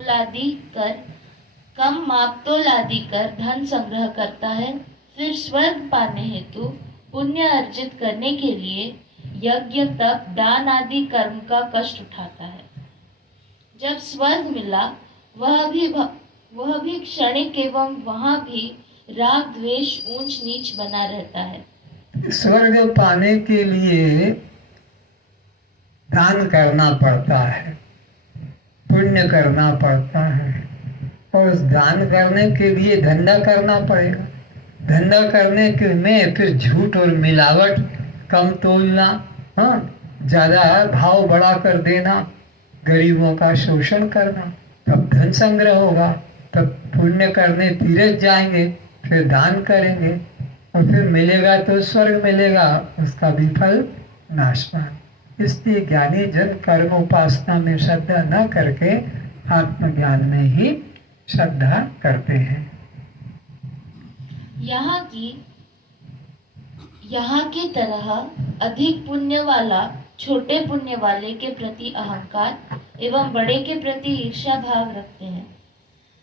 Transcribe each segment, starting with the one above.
लादी कर कम मापतोलादी कर धन संग्रह करता है, फिर स्वर्ग पाने हेतु पुण्य अर्जित करने के लिए यज्ञ तप दान आदि कर्म का कष्ट उठाता है। जब स्वर्ग मिला वह भी क्षणिक एवं वहां भी राग द्वेष ऊंच नीच बना रहता है। स्वर्ग पाने के लिए दान करना पड़ता है, पुण्य करना पड़ता है, और उस दान करने के लिए धंधा करना पड़ेगा। धंधा करने के में फिर झूठ और मिलावट, कम तोलना, हाँ, ज़्यादा भाव बढ़ा कर देना, गरीबों का शोषण करना, तब धन संग्रह होगा, तब पुण्य करने तीर्थ जाएंगे, फिर दान करेंगे और फिर मिलेगा तो स्वर्ग मिलेगा, उसका भी फल नाशवान। इसलिए ज्ञानी जन कर्म उपासना में श्रद्धा न करके आत्मज्ञान में ही श्रद्धा करते हैं। यहाँ की तरह अधिक पुण्य वाला छोटे पुण्य वाले के प्रति अहंकार एवं बड़े के प्रति ईर्ष्या भाव रखते हैं।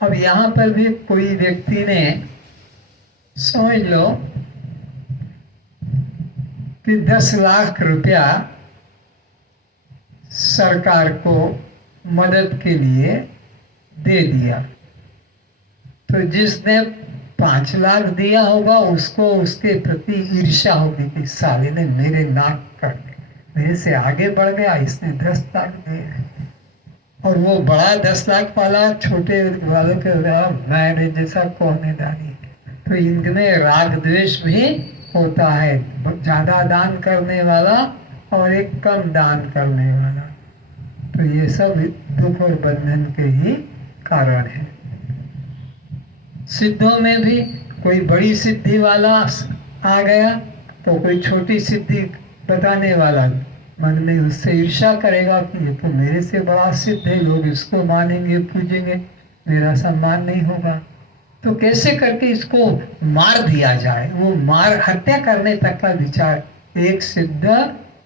अब यहाँ पर भी कोई व्यक्ति ने समझ लो कि 10 लाख रुपया सरकार को मदद के लिए दे दिया, तो जिसने 5 लाख दिया होगा उसको उसके प्रति ईर्ष्या होगी कि साले ने मेरे नाक कर मेरे से आगे बढ़ गया, इसने 10 लाख दिए, और वो बड़ा 10 लाख वाला छोटे वालों के मैंने जैसा कौनेदारी। तो इनमें राग द्वेष भी होता है, ज़्यादा दान करने वाला और एक कम दान करने वाला। तो ये सब दुख और बंधन के ही कारण है। सिद्धों में भी कोई बड़ी सिद्धि वाला आ गया तो कोई छोटी सिद्धि बताने वाला मन में उससे ईर्ष्या करेगा कि ये तो मेरे से बड़ा सिद्ध है, लोग इसको मानेंगे पूजेंगे, मेरा सम्मान नहीं होगा। तो कैसे करके इसको मार दिया जाए, वो मार हत्या करने तक का विचार, एक सिद्ध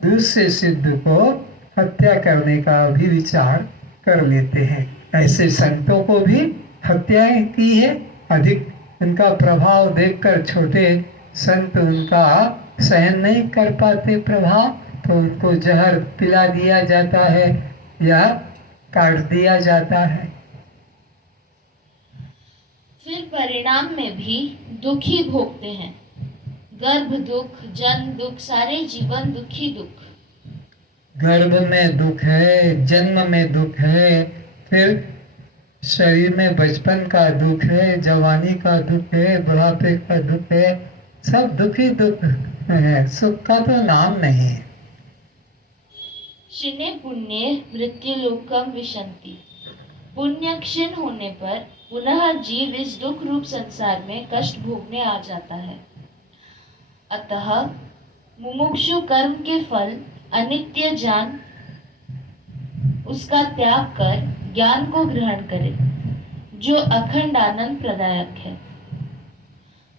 दूसरे सिद्ध को हत्या करने का भी विचार कर लेते हैं। ऐसे संतों को भी हत्याएं की है। अधिक उनका प्रभाव देखकर छोटे संत उनका सहन नहीं कर पाते प्रभाव, तो उनको जहर पिला दिया जाता है या काट दिया जाता है। फिर परिणाम में भी दुख ही भोगते हैं। गर्भ दुख, जन्म दुख, सारे जीवन दुखी दुख। गर्भ में दुख है, जन्म में दुख है, फिर शरीर में बचपन का दुख है, जवानी का दुख है, बुढ़ापे का दुख है, सब दुख ही दुख है, सुख का तो नाम नहीं है। क्षीणे पुण्ये मृत्युलोकम विशन्ति। पुण्य क्षीण होने पर पुनः जीव इस दुख रूप संसार में कष्ट भोगने आ जाता है। अतः मुमुक्षु कर्म के फल अनित्य जान उसका त्याग कर ज्ञान को ग्रहण करे, जो अखंड आनंद प्रदायक है।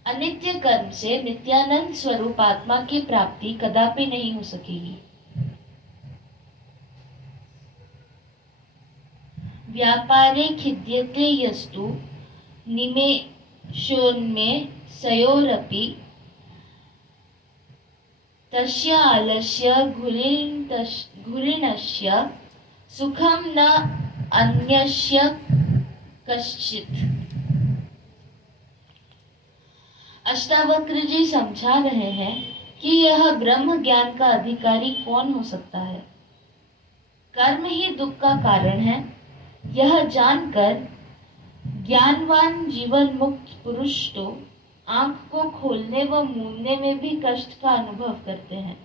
अनित्य कर्म से नित्यानंद स्वरूप आत्मा की प्राप्ति कदापि नहीं हो सकेगी। व्यापारे खिद्यते यस्तु निमेषोन्मे सयोरपि तस्य आलस्य घुरिणस्य सुखम न अन्यस्य कश्चित्। अष्टावक्र जी समझा रहे हैं कि यह ब्रह्म ज्ञान का अधिकारी कौन हो सकता है। कर्म ही दुख का कारण है। यह जानकर ज्ञानवान जीवन मुक्त पुरुष तो आंख को खोलने व मूंदने में भी कष्ट का अनुभव करते हैं।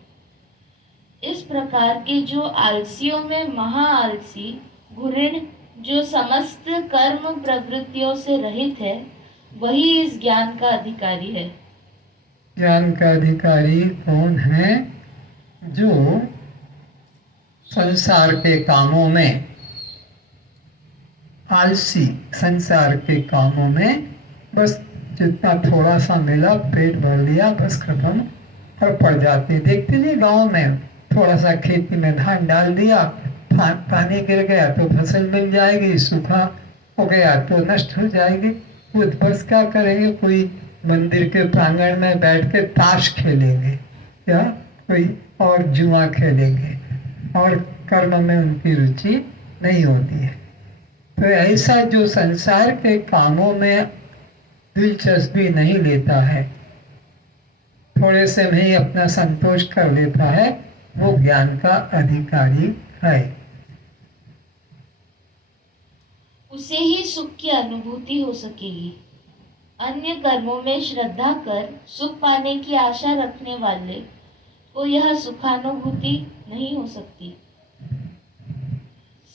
इस प्रकार के जो आलसियों में महा आलसी घुरिण, जो समस्त कर्म प्रवृत्तियों से रहित है, वही इस ज्ञान का अधिकारी है। ज्ञान का अधिकारी कौन है? जो संसार के कामों में आलसी, संसार के कामों में बस जितना थोड़ा सा मिला पेट भर लिया बस खत्म, और पड़ जाते। देखते नहीं गांव में थोड़ा सा खेती में धान डाल दिया, पानी गिर गया तो फसल मिल जाएगी, सूखा हो गया तो नष्ट हो जाएगी। वो बस क्या करेंगे, कोई मंदिर के प्रांगण में बैठ के ताश खेलेंगे या कोई और जुआ खेलेंगे और कर्म में उनकी रुचि नहीं होती है। तो ऐसा जो संसार के कामों में दिलचस्पी नहीं लेता है, थोड़े से में ही अपना संतोष कर लेता है, वो ज्ञान का अधिकारी है। उसे ही सुख की अनुभूति हो सकेगी। अन्य कर्मों में श्रद्धा कर सुख पाने की आशा रखने वाले को यह सुखानुभूति नहीं हो सकती।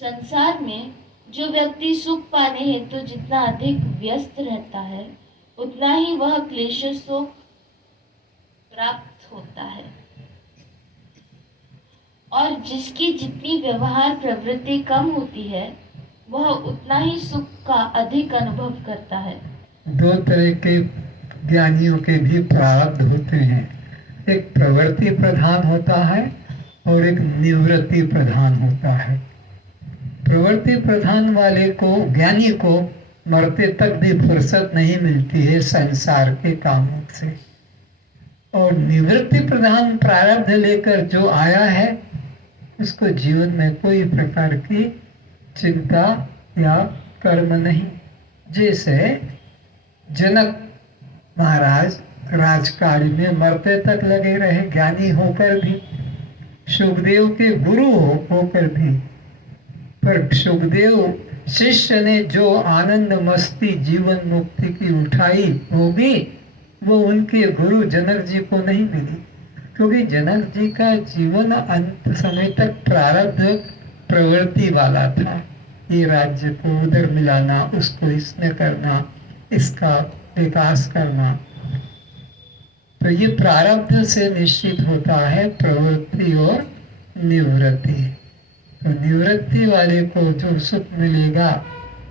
संसार में जो व्यक्ति सुख पाने हेतु जितना अधिक व्यस्त रहता है, उतना ही वह क्लेश सुख प्राप्त होता है, और जिसकी जितनी व्यवहार प्रवृत्ति कम होती है, वह उतना ही सुख का अधिक अनुभव करता है। दो तरह के ज्ञानियों के भी प्रारब्ध होते हैं, एक प्रवृत्ति प्रधान होता है और एक निवृत्ति प्रधान होता है। प्रवृत्ति प्रधान वाले को, ज्ञानी को, मरते तक भी फुर्सत नहीं मिलती है संसार के कामों से, और निवृत्ति प्रधान प्रारब्ध लेकर जो आया है, उसको जीवन में कोई प्रकार की चिंता या कर्म नहीं। जैसे जनक महाराज राजकार्य में मरते तक लगे रहे, ज्ञानी होकर भी, सुखदेव के गुरु होकर भी, पर सुखदेव शिष्य ने जो आनंद मस्ती जीवन मुक्ति की उठाई होगी, वो उनके गुरु जनक जी को नहीं मिली, क्योंकि जनक जी का जीवन अंत समय तक प्रारब्ध प्रवृत्ति वाला था। ये राज्य को उधर मिलाना, उसको इसमें करना, इसका विकास करना। तो ये प्रारब्ध से निश्चित होता है प्रवृत्ति और निवृत्ति। तो निवृत्ति वाले को जो सुख मिलेगा,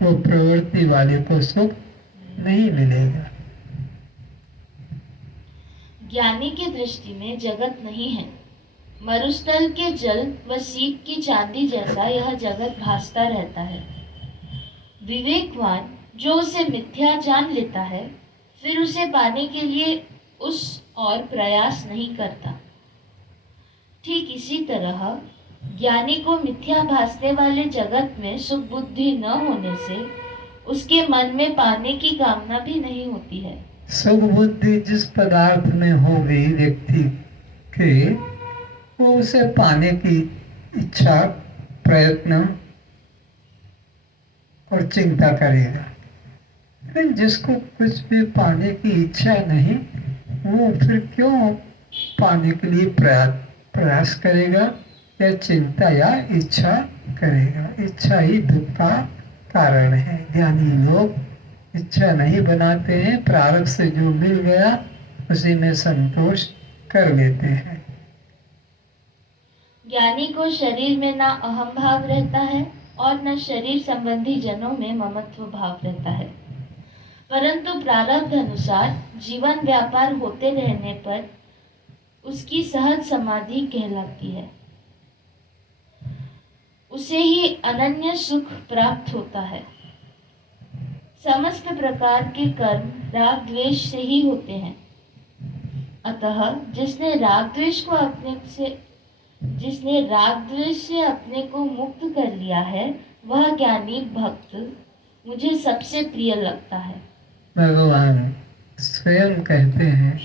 वो प्रवृत्ति वाले को सुख नहीं मिलेगा। ज्ञानी की दृष्टि में जगत नहीं है। मरुस्थल के जल व सीप की चांदी जैसा यह जगत भासता रहता है। विवेकवान जो उसे मिथ्या जान लेता है, फिर उसे पाने के लिए उस और प्रयास नहीं करता। ठीक इसी तरह ज्ञानी को मिथ्या भासने वाले जगत में सुख बुद्धि न होने से उसके मन में पाने की कामना भी नहीं होती है। सुख बुद्धि जिस पदार्थ में हो गई व्यक्ति के, वो उसे पाने की इच्छा, प्रयत्न और चिंता करेगा। लेकिन जिसको कुछ भी पाने की इच्छा नहीं, वो फिर क्यों पाने के लिए प्रयास करेगा या चिंता या इच्छा करेगा? इच्छा ही दुख का कारण है। ज्ञानी लोग इच्छा नहीं बनाते हैं, प्रारब्ध से जो मिल गया उसी में संतोष कर लेते हैं। ज्ञानी को शरीर में ना अहम भाव रहता है और न शरीर संबंधी जनों में ममत्व भाव रहता है, परंतु प्रारब्ध अनुसार जीवन व्यापार होते रहने पर उसकी सहज समाधि कहलाती है। उसे ही अनन्य सुख प्राप्त होता है। समस्त प्रकार के कर्म राग द्वेष से ही होते हैं, अतः जिसने राग द्वेष से अपने को मुक्त कर लिया है, वह ज्ञानी भक्त मुझे सबसे प्रिय लगता है। भगवान स्वयं कहते हैं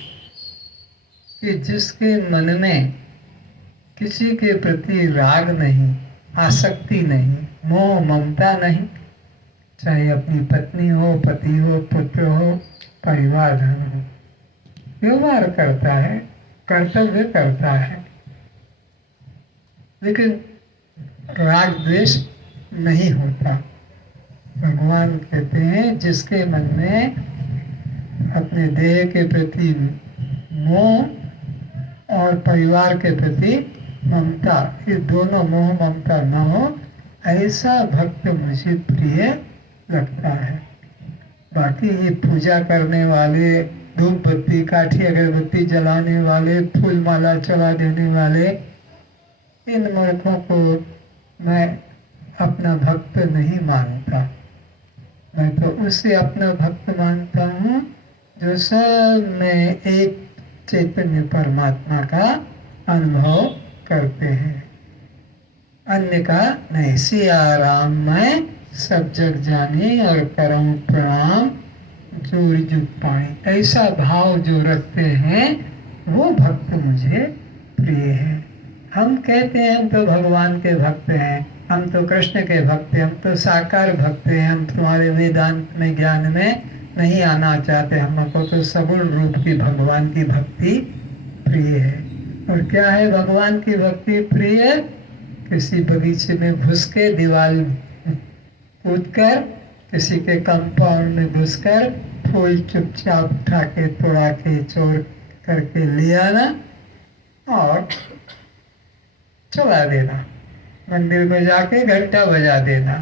कि जिसके मन में किसी के प्रति राग नहीं, आसक्ति नहीं, मोह ममता नहीं, चाहे अपनी पत्नी हो, पति हो, पुत्र हो, परिवार धन हो, व्यवहार करता है, कर्तव्य करता है, लेकिन राग द्वेष नहीं होता। भगवान कहते हैं जिसके मन में अपने देह के प्रति मोह और परिवार के प्रति ममता, ये दोनों मोह ममता न हो, ऐसा भक्त मुझे प्रिय लगता है। बाकी ये पूजा करने वाले, धूप बत्ती, काठी अगरबत्ती जलाने वाले, फूल माला चला देने वाले, इन मूर्खों को मैं अपना भक्त नहीं मानता। मैं तो उसे अपना भक्त मानता हूँ जो सब में एक चैतन्य परमात्मा का अनुभव करते हैं, अन्य का नहीं। सिया राम मैं सब जग जाने और करऊं प्रणाम जोरी जुग पानी, ऐसा भाव जो रखते हैं वो भक्त मुझे प्रिय है। हम कहते हैं हम तो भगवान के भक्त हैं, हम तो कृष्ण के भक्त हैं, हम तो साकार भक्त हैं, हम तुम्हारे वेदांत में ज्ञान में नहीं आना चाहते, हमको तो सगुण रूप की भगवान की भक्ति प्रिय है। और क्या है भगवान की भक्ति प्रिय? किसी बगीचे में घुस के दीवार कूदकर, किसी के कंपाउंड में घुसकर फूल चुपचाप उठा के तोड़ा के चोर करके ले आना और चला देना, मंदिर में जाके घंटा बजा देना।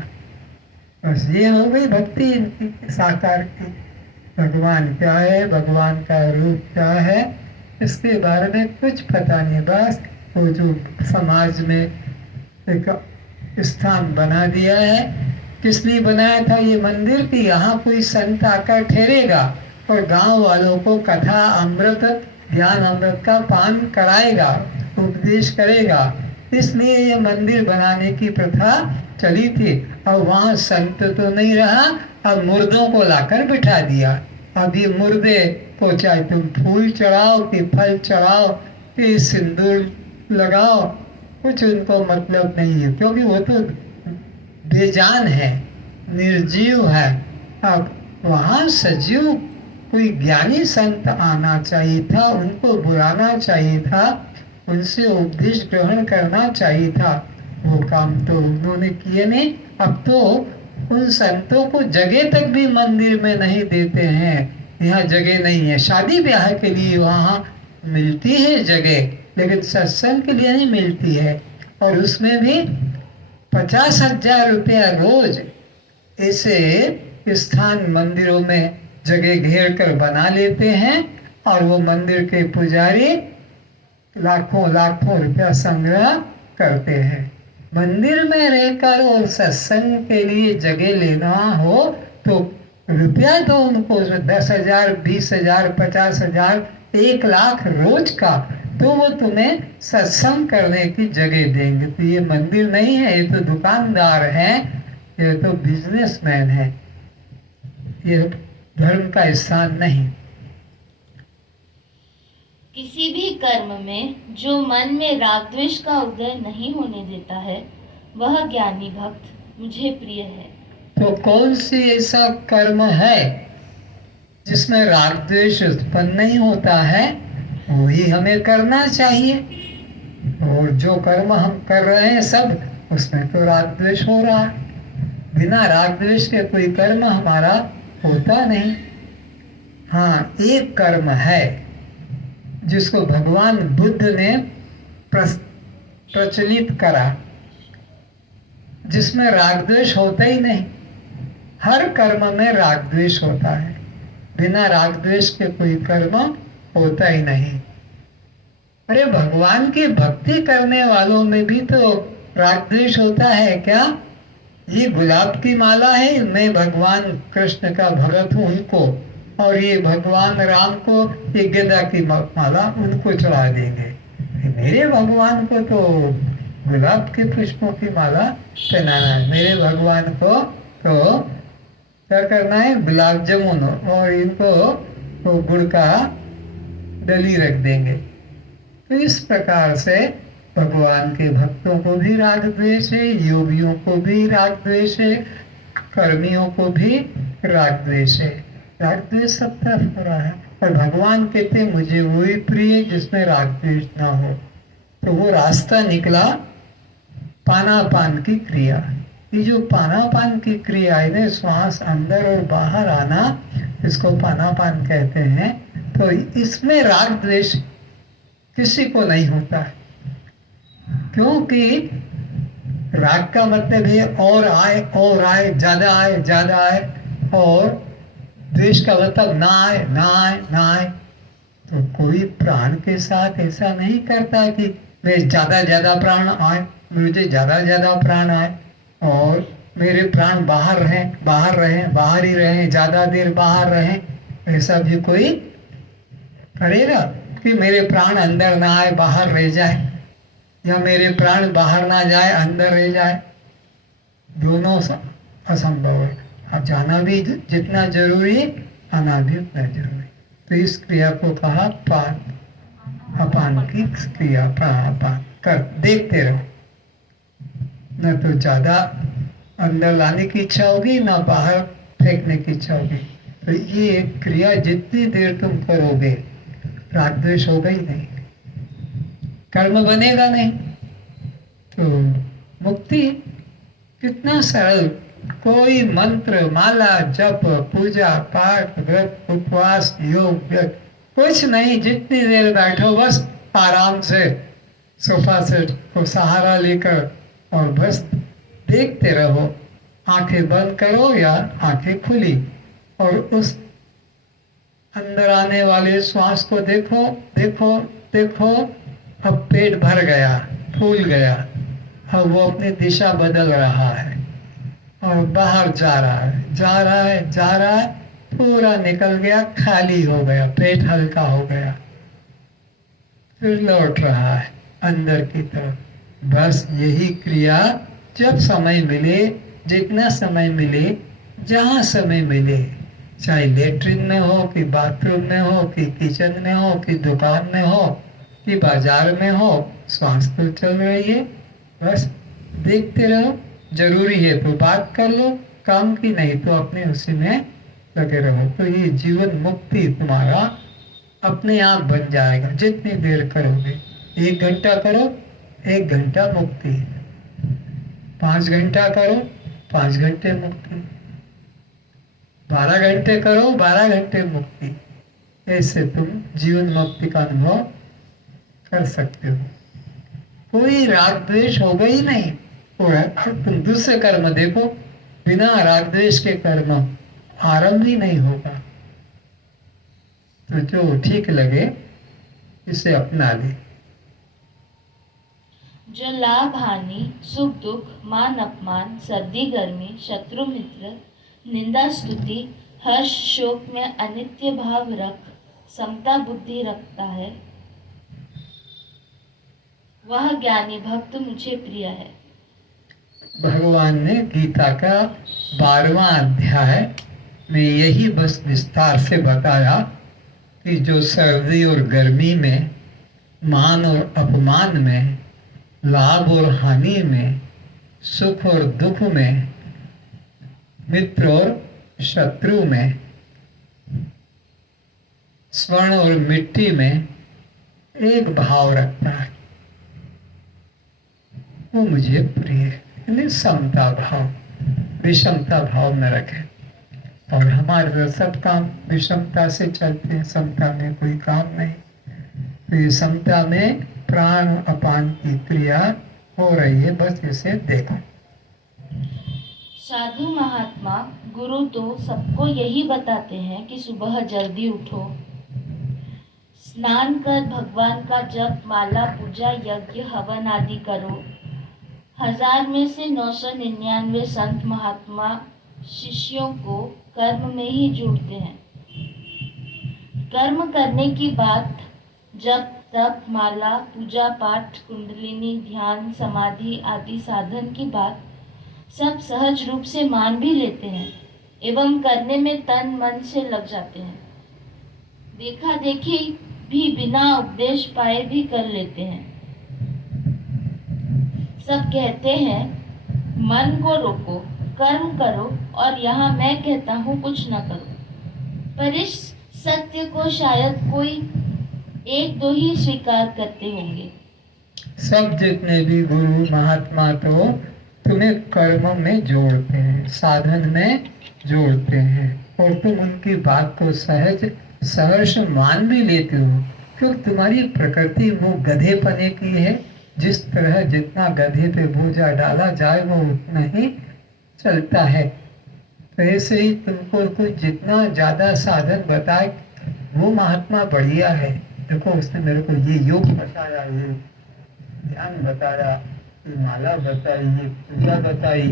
बस ये हो गई भक्ति इनकी साकार की। भगवान क्या है, भगवान का रूप क्या है, इसके बारे में कुछ पता नहीं। बस वो जो समाज में एक स्थान बना दिया है, किस लिए बनाया था ये मंदिर? कि यहाँ कोई संत आकर ठहरेगा और गांव वालों को कथा अमृत ज्ञान अमृत का पान कराएगा, उपदेश करेगा, इसलिए ये मंदिर बनाने की प्रथा चली थी। अब वहाँ संत तो नहीं रहा, अब मुर्दों को लाकर बिठा दिया। अब ये मुर्दे को चाहे तुम फूल चढ़ाओ कि फल चढ़ाओ कि सिंदूर लगाओ, कुछ उनको मतलब नहीं है, क्योंकि वो तो बेजान है, निर्जीव है। अब वहाँ सजीव कोई ज्ञानी संत आना चाहिए था, उनको बुलाना चाहिए था, उनसे उपदेश ग्रहण करना चाहिए था। वो काम तो उन्होंने किए नहीं। अब तो उन संतों को जगह तक भी मंदिर में नहीं देते हैं। यहाँ जगह नहीं है, शादी ब्याह के लिए वहाँ मिलती है जगह, लेकिन सत्संग के लिए नहीं मिलती है। और उसमें भी 50,000 रुपया रोज ऐसे स्थान मंदिरों में जगह घेर कर बना लेते हैं और वो मंदिर के पुजारी लाखों लाखों रुपया संग्रह करते हैं। मंदिर में रहकर और सत्संग के लिए जगह लेना हो तो रुपया तो उनको 10,000, 20,000, 50,000, 1,00,000 रोज का, तो वो तुम्हें सत्संग करने की जगह देंगे। तो ये मंदिर नहीं है, ये तो दुकानदार हैं, ये तो बिजनेसमैन है, ये धर्म का स्थान नहीं। किसी भी कर्म में जो मन में राग द्वेष का उदय नहीं होने देता है, वह ज्ञानी भक्त मुझे प्रिय है। तो कौन सी ऐसा कर्म है जिसमें राग द्वेष उत्पन्न नहीं होता है? वही हमें करना चाहिए। और जो कर्म हम कर रहे हैं सब, उसमें तो राग द्वेष हो रहा है। बिना राग द्वेष के कोई कर्म हमारा होता नहीं। हाँ, एक कर्म है जिसको भगवान बुद्ध ने प्रचलित करा, जिसमें राग द्वेष होता ही नहीं। हर कर्म में राग द्वेष होता है, बिना राग द्वेष के कोई कर्म होता ही नहीं। अरे भगवान की भक्ति करने वालों में भी तो राग द्वेष होता है क्या? ये गुलाब की माला है, मैं भगवान कृष्ण का भगत हूँ उनको, और ये भगवान राम को ये गेंदा की माला उनको चढ़ा देंगे। मेरे भगवान को तो गुलाब के पुष्पों की माला पहनाना है, मेरे भगवान को तो क्या करना है, गुलाब जामुन और इनको तो गुड़ का डली रख देंगे। तो इस प्रकार से भगवान के भक्तों को भी राग द्वेष है, योगियों को भी राग द्वेष है, कर्मियों को भी राग द्वेष है। राग द्वेष सब तरफ हो रहा है। और भगवान कहते मुझे वही प्रिय जिसमें राग द्वेष ना हो। तो वो रास्ता निकला पानापान की क्रिया। ये जो पानापान की क्रिया है ना, श्वास अंदर और बाहर आना, इसको पानापान कहते हैं। तो इसमें राग द्वेष किसी को नहीं होता है, क्योंकि राग का मतलब है और आए, ज्यादा आए, और द्वेष का मतलब ना आए। तो कोई प्राण के साथ ऐसा नहीं करता कि मैं ज्यादा प्राण आए, मुझे ज्यादा प्राण आए, और मेरे प्राण बाहर रहें, बाहर रहें, बाहर ही रहें, ज़्यादा देर बाहर रहें, ऐसा भी कोई करेगा? कि मेरे प्राण अंदर ना आए, बाहर रह जाए, या मेरे प्राण बाहर ना जाए, अंदर रह जाए, दोनों असंभव है। अब जाना भी जितना जरूरी, आना भी उतना जरूरी। तो इस क्रिया को कहा प्राण अपान की क्रिया, प्राणापान कर देखते रहो। न तो ज्यादा अंदर लाने की इच्छा होगी, ना बाहर फेंकने की इच्छा होगी। तो ये क्रिया जितनी देर तुम करोगे, राग द्वेष होगा ही नहीं, कर्म बनेगा नहीं, तो मुक्ति कितना सरल। कोई मंत्र, माला, जप, पूजा पाठ, व्रत, उपवास, योग, व्यक्त कुछ नहीं। जितनी देर बैठो बस आराम से सोफा सेट को सहारा लेकर और बस देखते रहो। आंखें बंद करो या आंखें खुली, और उस अंदर आने वाले श्वास को देखो देखो देखो। अब पेट भर गया, फूल गया, अब वो अपनी दिशा बदल रहा है और बाहर जा रहा है, जा रहा है, जा रहा है, पूरा निकल गया, खाली हो गया, पेट हल्का हो गया, फिर लौट रहा है अंदर की तरफ। बस यही क्रिया जब समय मिले, जितना समय मिले, जहाँ समय मिले, चाहे लेटरिन में हो कि बाथरूम में हो कि किचन में हो कि दुकान में हो कि बाजार में हो, श्वास तो चल रही है, बस देखते रहो। जरूरी है तो बात कर लो, काम की नहीं तो अपने उसी में लगे रहो। तो ये जीवन मुक्ति तुम्हारा अपने आप बन जाएगा जितनी देर करोगे। 1 घंटा करो, 1 घंटा मुक्ति। 5 घंटा करो, 5 घंटे मुक्ति। 12 घंटे करो, 12 घंटे मुक्ति। ऐसे तुम जीवन मुक्ति का अनुभव कर सकते हो। कोई राग द्वेष होगा ही नहीं। तुम दूसरे कर्म देखो, बिना राग द्वेष के कर्म आरंभ ही नहीं होगा। तो जो ठीक लगे इसे अपना ले। जो लाभ हानि, सुख दुख, मान अपमान, सर्दी गर्मी, शत्रु मित्र, निंदा स्तुति, हर्ष शोक में अनित्य भाव रख समता बुद्धि रखता है, वह ज्ञानी भक्त मुझे प्रिय है। भगवान ने गीता का 12वां अध्याय में यही बस विस्तार से बताया कि जो सर्दी और गर्मी में, मान और अपमान में, लाभ और हानि में, सुख और दुख में, मित्र और शत्रु में, स्वर्ण और मिट्टी में एक भाव रखता है, वो मुझे प्रिय है। यानी समता भाव, विषमता भाव न रखें। और हमारे तो सब काम विषमता से चलते हैं, समता में कोई काम नहीं। तो ये समता में प्राण अपान की क्रिया हो रही है, बस इसे देखो। साधु महात्मा गुरु तो सबको यही बताते हैं कि सुबह जल्दी उठो, स्नान कर भगवान का जप, माला, पूजा, यज्ञ, हवन आदि करो। 1000 में से 999 संत महात्मा शिष्यों को कर्म में ही जोड़ते हैं। कर्म करने की बात जप, तप, माला, पूजा पाठ, कुंडलिनी, ध्यान, समाधि आदि साधन की बात सब सहज रूप से मान भी लेते हैं एवं करने में तन मन से लग जाते हैं। देखा देखी भी बिना उपदेश पाए भी कर लेते हैं। सब कहते हैं मन को रोको, कर्म करो, और यहाँ मैं कहता हूँ कुछ न करो। पर इस सत्य को शायद कोई 1-2 ही स्वीकार करते होंगे। सब जितने भी गुरु महात्मा तो तुम्हें कर्म में जोड़ते हैं, साधन में जोड़ते हैं, और तुम उनकी बात को सहर्ष मान भी लेते हो, क्योंकि तुम्हारी प्रकृति वो गधेपने की है। जिस तरह जितना गधे पे बोझा डाला जाए वो उतना ही चलता है। तो ऐसे ही तुमको कुछ जितना ज़्यादा साधन बताए, वो महात्मा बढ़िया है। देखो उसने मेरे को ये योग बताया, ये ध्यान बताया, ये माला बताई, ये पूजा बताई,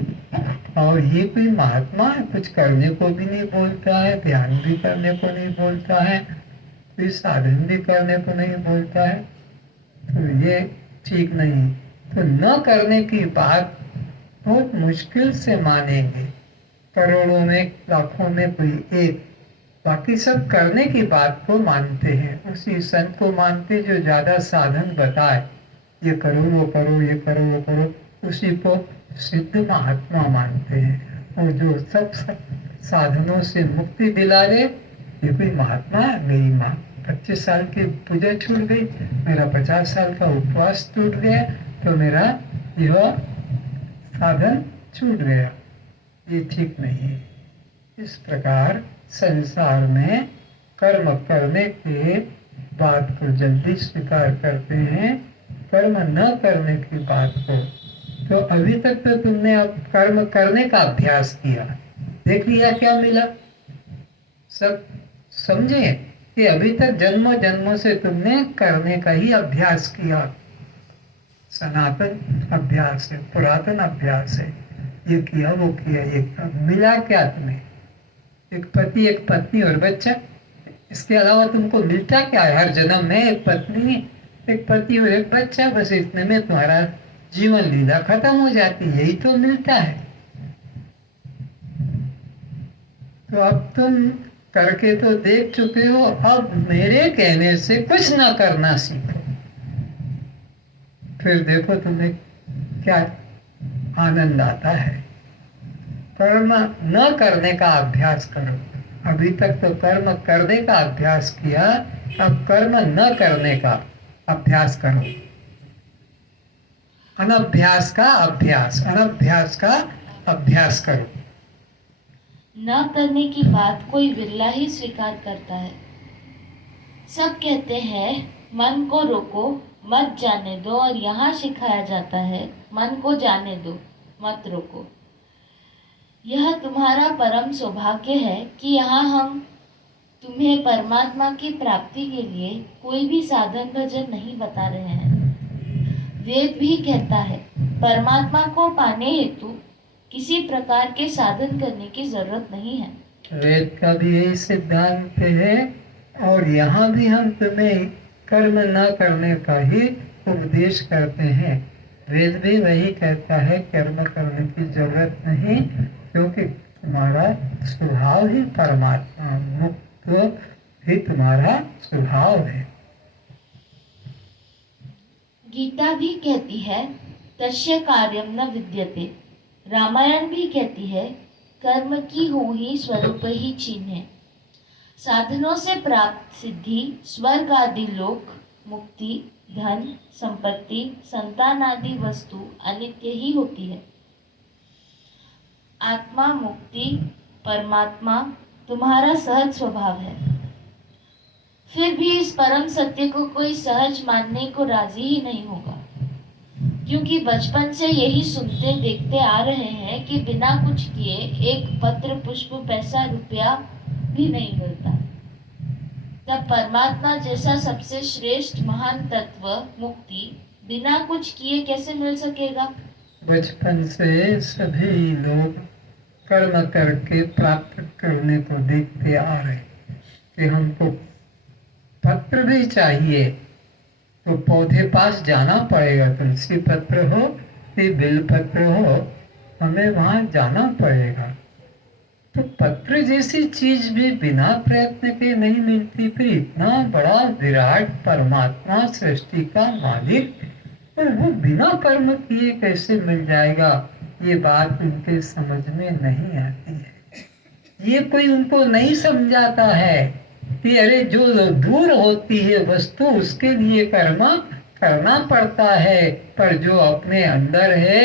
और ये कोई महात्मा है, कुछ करने को भी नहीं बोलता है, ध्यान भी करने को नहीं बोलता है, कोई साधन भी करने को नहीं बोलता है, तो ये ठीक नहीं। तो न करने की बात बहुत मुश्किल से मानेंगे, करोड़ों में लाखों में कोई एक, बाकी सब करने की बात को मानते हैं, उसी संत को मानते जो ज्यादा साधन बताए, ये करो वो करो, ये करो वो करो, उसी को सिद्ध महात्मा मानते हैं। और जो सब साधनों से मुक्ति दिला दे, ये कोई महात्मा है। मेरी माँ 25 साल की पूजा छूट गई, मेरा 50 साल का उपवास टूट गया, तो मेरा यह साधन छूट गया, ये ठीक नहीं है। इस प्रकार संसार में कर्म करने के बात को जल्दी स्वीकार करते हैं, कर्म न करने की बात को। तो अभी तक तो तुमने अब कर्म करने का अभ्यास किया, देख लिया क्या मिला, सब समझे कि अभी तक जन्मों जन्मों से तुमने करने का ही अभ्यास किया, सनातन अभ्यास है, पुरातन अभ्यास है, ये किया वो किया, ये किया। मिला क्या तुम्हें? एक पति, एक पत्नी और बच्चा, इसके अलावा तुमको मिलता क्या है? हर जन्म में एक पत्नी, एक पति और एक बच्चा, बस इतने में तुम्हारा जीवन लीला खत्म हो जाती है, यही तो मिलता है। तो अब तुम करके तो देख चुके हो, अब मेरे कहने से कुछ ना करना सीखो, फिर देखो तुम्हें क्या आनंद आता है। कर्म न करने का अभ्यास करो। अभी तक तो कर्म करने का अभ्यास किया, अब कर्म न करने का अभ्यास करो। अनभ्यास का अभ्यास, अनभ्यास का अभ्यास करो। न करने की बात कोई बिरला ही स्वीकार करता है। सब कहते हैं मन को रोको, मत जाने दो, और यहाँ सिखाया जाता है मन को जाने दो, मत रोको। यह तुम्हारा परम सौभाग्य है कि यहाँ हम तुम्हें परमात्मा की प्राप्ति के लिए कोई भी साधन भजन नहीं बता रहे हैं। वेद भी कहता है परमात्मा को पाने हेतु किसी प्रकार के साधन करने की जरूरत नहीं है। वेद का भी यही सिद्धांत है, और यहाँ भी हम तुम्हें कर्म न करने का ही उपदेश करते हैं। वेद भी वही कहता है, कर्म करने की जरूरत नहीं, क्योंकि तुम्हारा स्वभाव ही परमात्मा मुक्त ही तुम्हारा स्वभाव है। गीता भी कहती है तस्य कार्यम न विद्यते। रामायण भी कहती है कर्म की हो ही स्वरूप ही चिन्ह। साधनों से प्राप्त सिद्धि, स्वर्ग आदि लोक, मुक्ति, धन, संपत्ति, संतान आदि वस्तु अनित्य ही होती है। आत्मा, मुक्ति, परमात्मा तुम्हारा सहज स्वभाव है। फिर भी इस परम सत्य को कोई सहज मानने को राजी ही नहीं होगा, क्योंकि बचपन से यही सुनते देखते आ रहे हैं कि बिना कुछ किए एक पत्र, पुष्प, पैसा, रुपया भी नहीं मिलता। तब परमात्मा जैसा सबसे श्रेष्ठ महान तत्व, मुक्ति, बिना कुछ किए कैसे मिल सकेगा? बचपन से सभी लोग कर्म करके प्राप्त करने को देखते आ रहे कि हमको पत्र भी चाहिए तो पौधे पास जाना पड़ेगा, तुलसी पत्र हो कि बेल पत्र हो, हमें वहां जाना पड़ेगा। तो पत्र जैसी चीज भी बिना प्रयत्न के नहीं मिलती, फिर इतना बड़ा विराट परमात्मा सृष्टि का मालिक, और वो बिना कर्म किए कैसे मिल जाएगा? ये बात उनके समझ में नहीं आती है। ये कोई उनको नहीं समझाता है कि अरे जो दूर होती है वस्तु उसके लिए कर्म करना पड़ता है, पर जो अपने अंदर है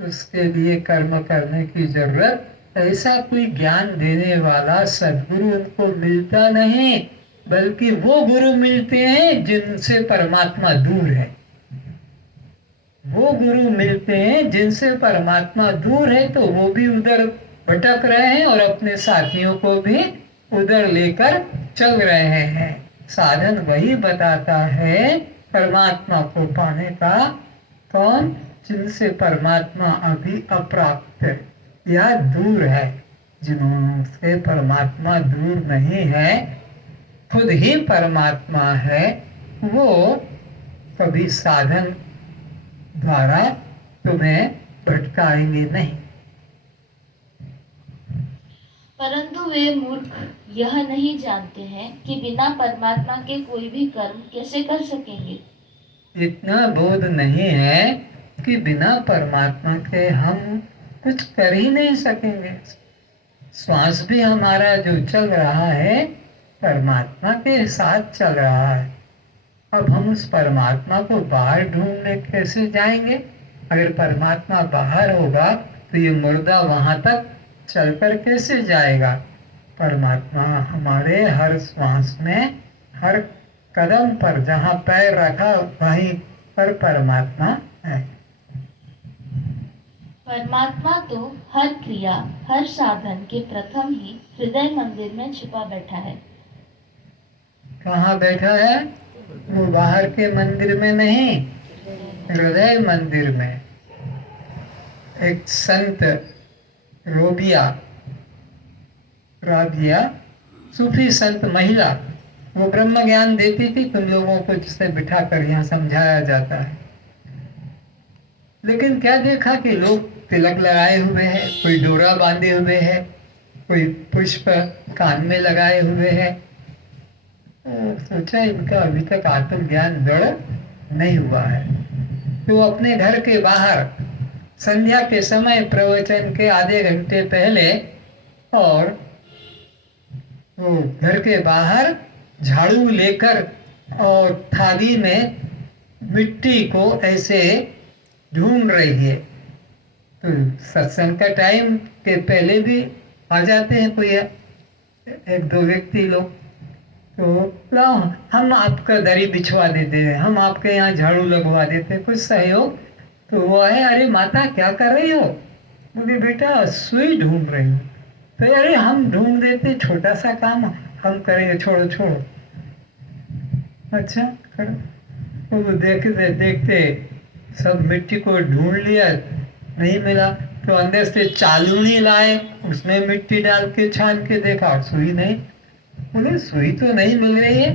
उसके लिए कर्म करने की जरूरत, ऐसा कोई ज्ञान देने वाला सद्गुरु उनको मिलता नहीं, बल्कि वो गुरु मिलते हैं जिनसे परमात्मा दूर है। वो गुरु मिलते हैं जिनसे परमात्मा दूर है, तो वो भी उधर भटक रहे हैं और अपने साथियों को भी उधर लेकर चल रहे हैं। साधन वही बताता है परमात्मा को पाने का, कौन? जिनसे परमात्मा अभी अप्राप्त है। या दूर है। जिनसे परमात्मा दूर नहीं है, खुद ही परमात्मा है, वो कभी साधन द्वारा तुम्हें भटकाएंगे नहीं। परंतु वे मूर्ख यह नहीं जानते हैं कि बिना परमात्मा के कोई भी कर्म कैसे कर सकेंगे। इतना बोध नहीं है कि बिना परमात्मा के हम कुछ कर ही नहीं सकेंगे। श्वास भी हमारा जो चल रहा है परमात्मा के साथ चल रहा है। अब हम उस परमात्मा को बाहर ढूंढने कैसे जाएंगे? अगर परमात्मा बाहर होगा तो ये मुर्दा वहां तक चलकर कैसे जाएगा? परमात्मा हमारे हर श्वास में, हर कदम पर, जहाँ पैर रखा वहीं पर परमात्मा है। परमात्मा तो हर क्रिया, हर साधन के प्रथम ही हृदय मंदिर में छिपा बैठा है। कहाँ बैठा है? वो बाहर के मंदिर में नहीं, हृदय मंदिर में। एक संत राबिया सूफी संत महिला, वो ब्रह्म ज्ञान देती थी तुम लोगों को, जिसे बिठा कर यहाँ समझाया जाता है। लेकिन क्या देखा कि लोग तिलक लगाए हुए हैं, कोई डोरा बांधे हुए है, कोई पुष्प कान में लगाए हुए है। तो सोचा इनका अभी तक आत्मज्ञान दृढ़ नहीं हुआ है। तो अपने घर के बाहर संध्या के समय, प्रवचन के आधे घंटे पहले, और वो घर के बाहर झाड़ू लेकर और थाली में मिट्टी को ऐसे ढूंढ रही है। तो सत्संग का टाइम के पहले भी आ जाते हैं कोई एक दो व्यक्ति लोग, तो लाओ हम आपका दरी बिछवा देते हैं, हम आपके यहाँ झाड़ू लगवा देते हैं, कुछ सहयोग। तो वो है, अरे माता क्या कर रही हो? बोले बेटा सुई ढूंढ रही हूँ। तो अरे हम ढूंढ देते, छोटा सा काम हम करेंगे, छोड़ो छोड़ो। अच्छा करो। तो वो देखते देखते सब मिट्टी को ढूंढ लिया, नहीं मिला। तो अंदर से चालूनी लाए, उसमें मिट्टी डाल के छान के देखा, सुई नहीं। बोले सुई तो नहीं मिल रही है,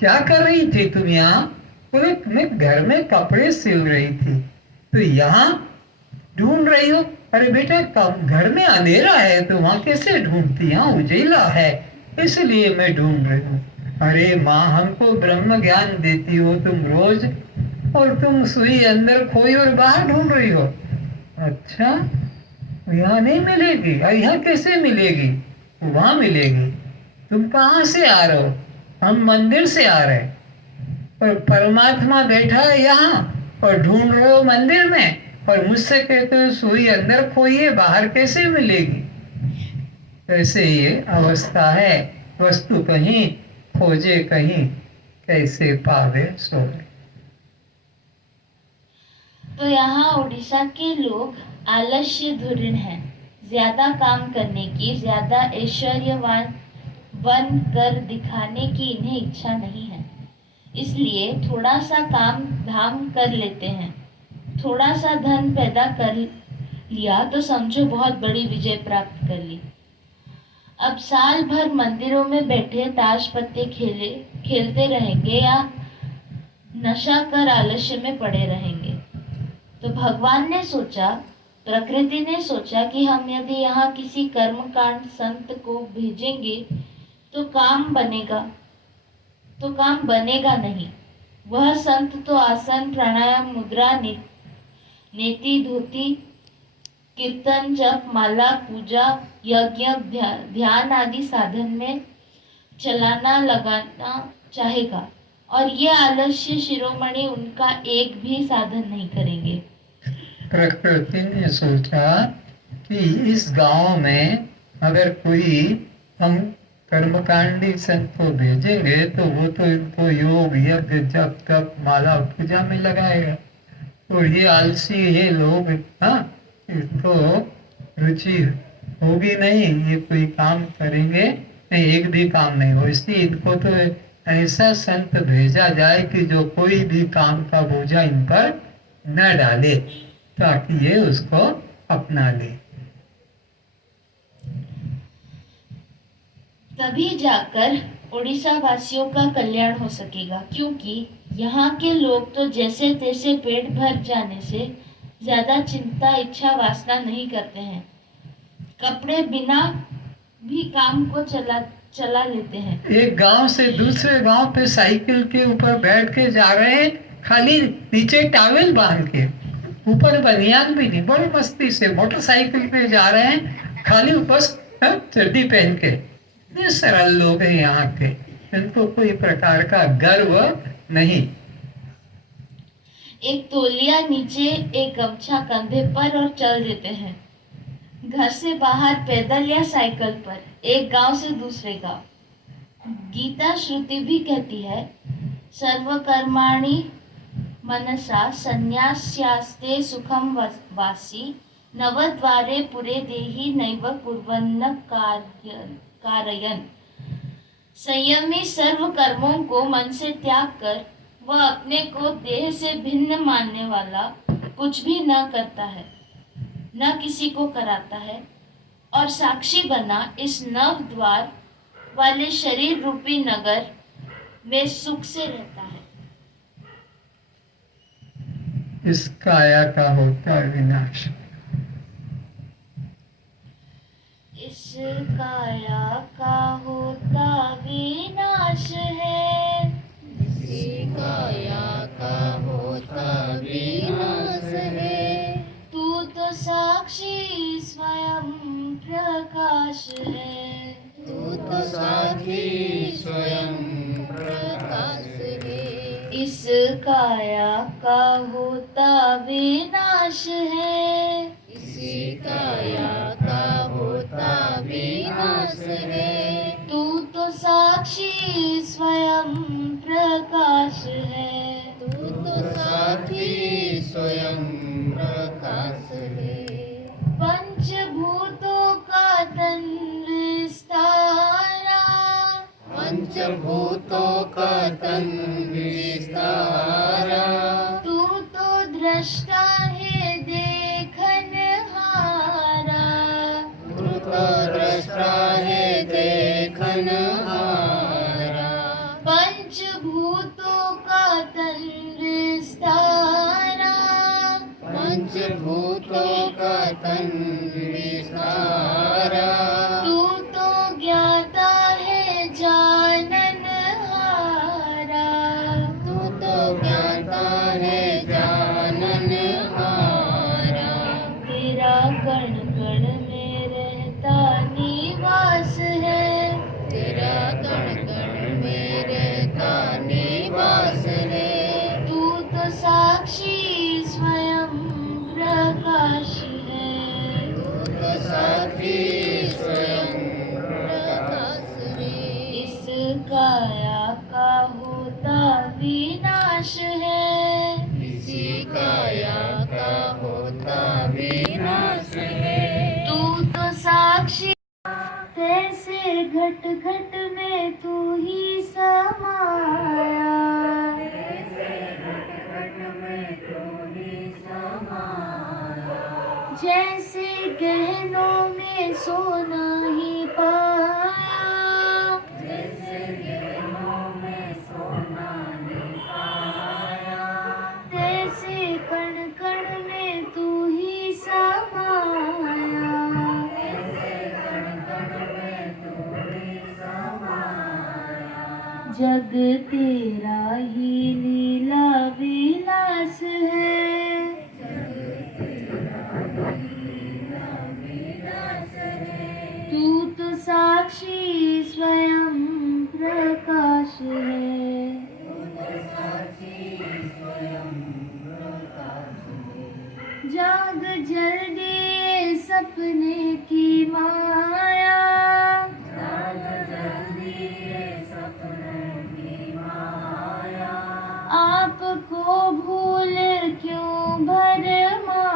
क्या कर रही थी तुम यहाँ? बोले मैं घर में कपड़े सिल रही थी। तो यहाँ ढूंढ रही हो? अरे बेटा घर में अंधेरा है तो वहाँ कैसे ढूंढती, यहाँ उजेला है इसलिए मैं ढूंढ रही हूँ। अरे माँ हमको ब्रह्म ज्ञान देती हो तुम रोज, और तुम सुई अंदर खोई और बाहर ढूंढ रही हो। अच्छा यहाँ नहीं मिलेगी, यहाँ कैसे मिलेगी? वहाँ मिलेगी। तुम कहाँ से आ रहे हो? हम मंदिर से आ रहे हैं, और परमात्मा बैठा है यहाँ और ढूंढ रहे हो मंदिर में, और मुझसे कहते हो सुई अंदर खोइए, बाहर कैसे मिलेगी? ऐसे ये अवस्था है, वस्तु कहीं खोजे कहीं, कैसे पावे सोए। तो यहाँ उड़ीसा के लोग आलस्य धुरीण हैं, ज्यादा काम करने की, ज्यादा ऐश्वर्यवान बन कर दिखाने की इन्हें इच्छा नहीं है। इसलिए थोड़ा सा काम धाम कर लेते हैं, थोड़ा सा धन पैदा कर लिया तो समझो बहुत बड़ी विजय प्राप्त कर ली। अब साल भर मंदिरों में बैठे ताश पत्ते खेलते रहेंगे या नशा कर आलस्य में पड़े रहेंगे। तो भगवान ने सोचा, प्रकृति ने सोचा कि हम यदि यहाँ किसी कर्मकांड संत को भेजेंगे तो काम बनेगा नहीं। वह संत तो आसन, प्राणायाम, मुद्रा, नेति, धोती, कीर्तन, जप, माला, पूजा, यज्ञ, ध्यान आदि साधन में चलाना लगाना चाहेगा, और ये आलस्य शिरोमणि उनका एक भी साधन नहीं करेंगे। प्रकृति ने सोचा कि इस गांव में अगर कोई हम कर्मकांडी संत को भेजेंगे तो वो तो इनको योग, यज्ञ, जप, तप, माला, पूजा में लगाएगा, और ये आलसी ये लोग, हाँ, इसको रुचि होगी नहीं, ये कोई काम करेंगे नहीं, एक भी काम नहीं हो। इसलिए इनको तो ऐसा संत भेजा जाए कि जो कोई भी काम का बोझा इन पर न डाले, ताकि ये उसको अपना ले। तभी जाकर उड़ीसा वासियों का कल्याण हो सकेगा, क्योंकि यहाँ के लोग तो जैसे तैसे पेट भर जाने से ज्यादा चिंता इच्छा वासना नहीं करते हैं। कपड़े बिना भी काम को चला लेते हैं। एक गांव से दूसरे गांव पे साइकिल के ऊपर बैठ के जा रहे हैं, खाली नीचे टॉवेल बांध के, ऊपर बनियान भी नहीं, बड़ी मस्ती से मोटरसाइकिल पे जा रहे हैं, खाली बस चड्डी पहन के। ये सरल लोग हैं यहाँ के, इनको कोई प्रकार का गर्व नहीं। एक तौलिया नीचे, एक गमछा कंधे पर और चल देते हैं घर से बाहर पैदल या साइकिल पर, एक गांव से दूसरे गांव। गीता श्रुति भी कहती है, सर्वकर्माणि मनसा संन्यास्यास्ते सुखम वासी नवद्वारे पुरे देहि नैव कुर्वन्न कारयन्। संयमी सर्व कर्मों को मन से त्याग कर वह अपने को देह से भिन्न मानने वाला कुछ भी न करता है, न किसी को कराता है, और साक्षी बना इस नव द्वार वाले शरीर रूपी नगर में सुख से रहता है। इस काया का होता विनाश। इस काया का होता विनाश है, इसी काया का होता विनाश है। तू तो साक्षी स्वयं प्रकाश है, तू तो साक्षी स्वयं प्रकाश है। इस काया का होता विनाश है, इसी काया का होता विनाश है। तू तो साक्षी स्वयं प्रकाश है, तू तो साक्षी स्वयं प्रकाश है। पंचभूतों का तन विस्तारा, पंचभूतों का तन विस्तारा। तू तो दृष्टा है देखनहारा, तू तो दृष्टा है देखनहारा। पंचभूतों का तन विस्तारा, पंचभूतों का तन विस्तारा। तू तो ज्ञाता है जाननहारा, तू तो ज्ञाता है जाननहारा। तेरा कण कण में रहता निवास है, तेरा कण कण में रहता निवास है। तू तो साक्षी स्वयं प्रकाश है, तू तो साक्षी स्वयं प्रकाश है। इस काया का होता विनाश है, इसी काया का होता विनाश है। तू तो साक्षी तैसे घट घट में तू ही समाया, जैसे गहनों में सोना ही पाया, तैसे कण कण में तू ही समाया, जग तेरा ही लीला विलास है, तू तो साक्षी स्वयं प्रकाश है, जाग जल्दी ये सपने की माया, आपको भूल क्यों भरमाया,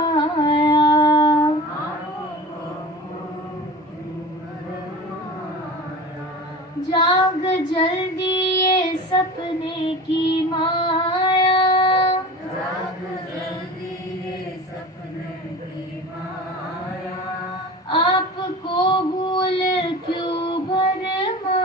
जाग जल्दी ये सपने की माया, आपको भूल क्यों भरमाया।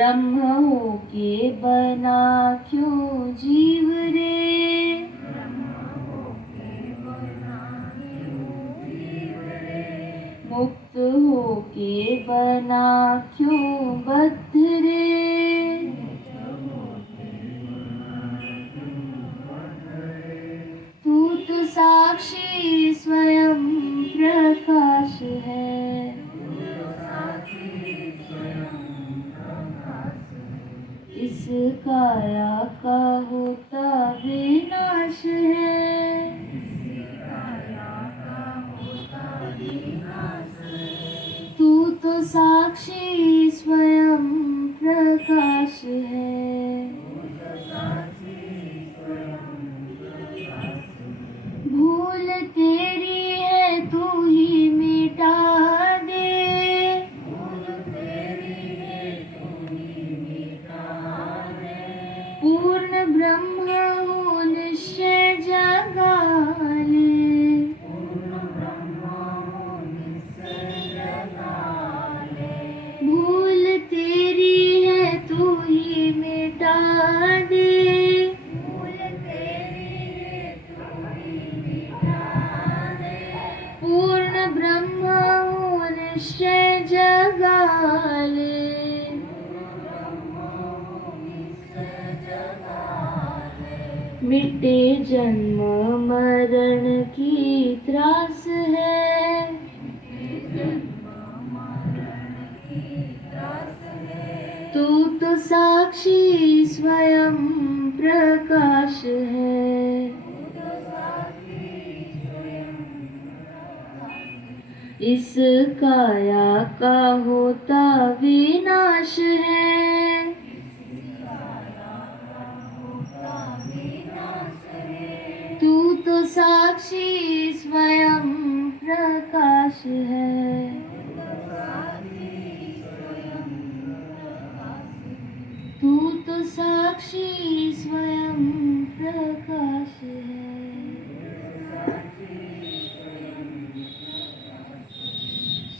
ब्रह्म होके बना क्यों जीव रे, मुक्त होके बना क्यों बद्ध रे, तू तो साक्षी स्वयं प्रकाश है, इस काया का होता विनाश है, तू तो साक्षी स्वयं प्रकाश है, भूल तेरी है तू ही मिटा दे, पूर्ण ब्रह्म हो निश्चय जगा ले, भूल तेरी है तू ही मिटा दे, पूर्ण ब्रह्म हो निश्चय जगा ले, मिटे जन्म मरण की त्रास है, तू तो साक्षी स्वयं प्रकाश है, इस काया का होता विनाश है, तू तो साक्षी स्वयं प्रकाश है, तू तो साक्षी स्वयं प्रकाश है।